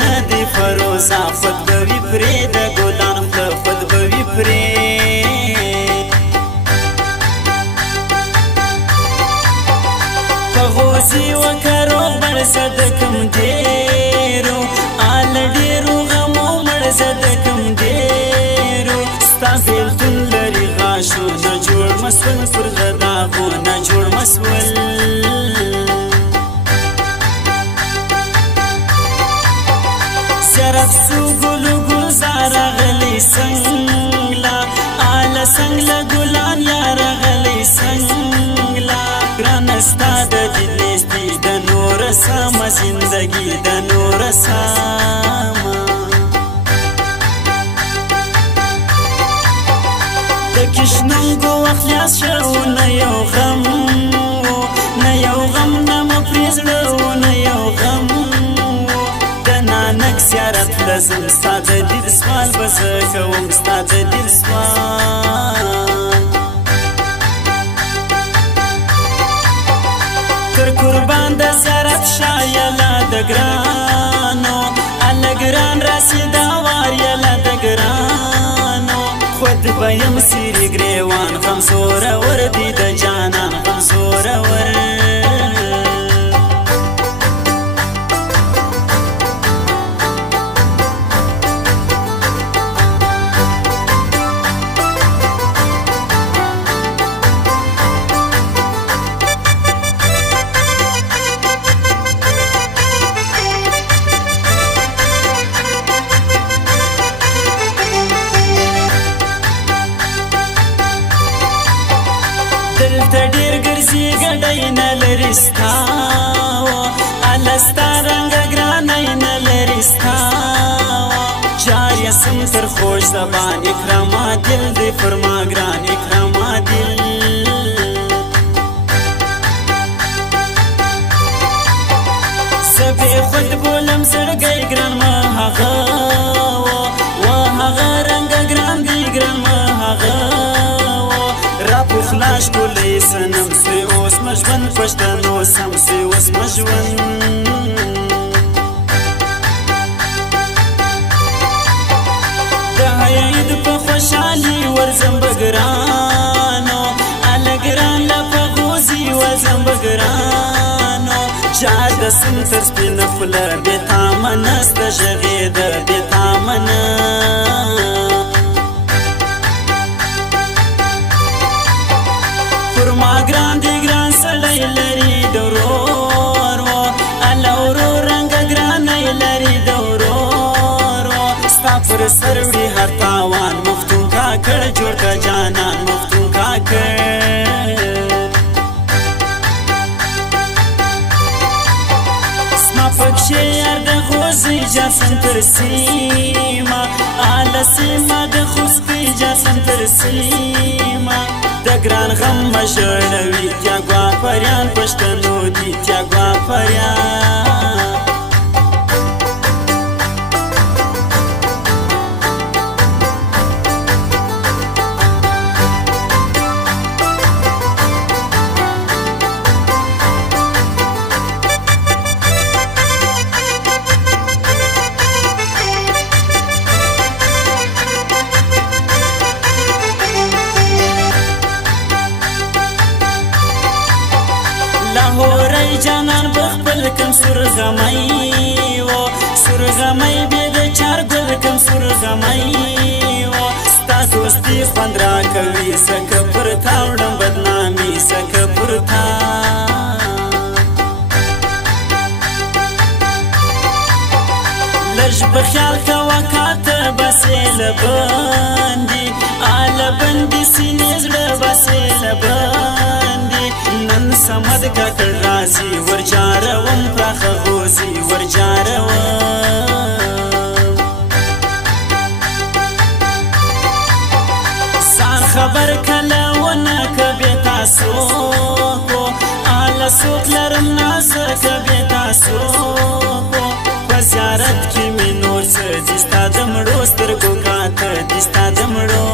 ندی فروزا خود بوی پری د ګلان خود بوی پری غوزی و کرو مرزد کم دیرو آل دیرو غمو مرزد کم دیرو ستا بیلتون لری غاشو نجوڑ مسول پر غداغو نجوڑ مسول زرف سو گلو گلزار غلی سنگلا آل سنگلا گلان یار غلی سنگلا گران استاد دلیستی د نور ساما زندگی د نور ساما د کشننگو اخلیاس شو نیو غم نیو غم نم پریزلو نیو غم د نانک زیارت لزم ستا د دید سوال بزکوم ستا د دید سوال قربان د زیارت شایلا د ګرانو ال ګران رسیدا وار یلا د ګرانو خود بیم سری ګریوان غمزور ور دی د جانان غمزور ور دلته ډیر ګرځي ګډای نه لري ستاو الستا رنګ ګرانای نه لري ستاو جاریا سم تر خوش زبان اکرام دل دې فرما ګران اکرام دل سبي خود بولم زړګي ګران ما هغه و هغه رنګ ګران دی ګران ما هغه خلاش کولی سنم سی اوس مجون پښتنو سم سی اوس مجون د عید په خوشالي ورزم بګرانو الګران لا په غوزي ورزم بګرانو چا د سم تر سپین فل به تامنست شغید به تامنه فرما ګران دی ګران سړی لري دورور الورو رنګ ګران لري دورور ستا پر سروړي هر تاوان مفتون کا کړ جوړ کا جانان مفتون کا کړ سما پکښې یار د غوزي جاسن تر سیما آل سیما د خوستی جاسن تر سیما د ګران غم مشړوي تیاګوا پریان پښتنو دي تیاګوا پریان لاهورای جانان بخبل کم سرغمای و سرغمای به د چار ګل کم سرغمای و ستا دوستی خوند را کوي سکه پر تا وړم بدنامي سکه پر تا لږ بخیال کوه کاته بسې لبندي آل بندي سینې زړه بسې لبندي نن سمد ککړ راسي ورجاروم پراخه غوزي ورجاروم ځان خبر کله ونه کبې تاسو کو آل سوک لرم نازک بې تاسو کو په زیارت کې مې نور څه دي ستا د مړو سترګو کاته دي ستا د مړو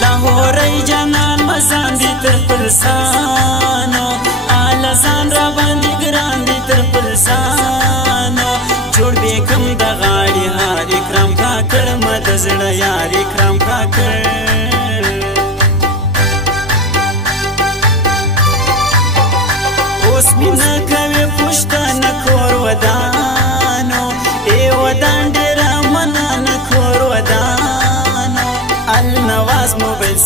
لاهورای جانان مزان دي تر پلسانو آل ځان را باندې ګران دی تر خپل ځان جوړ به کم د غاړې هار اکرام کاکړ مه د زړه یار اکرام کاکړ اوس مینه کوي پوښتنه کور ودانو ای ودان ډېره مننه کور ودانو النواز موبایل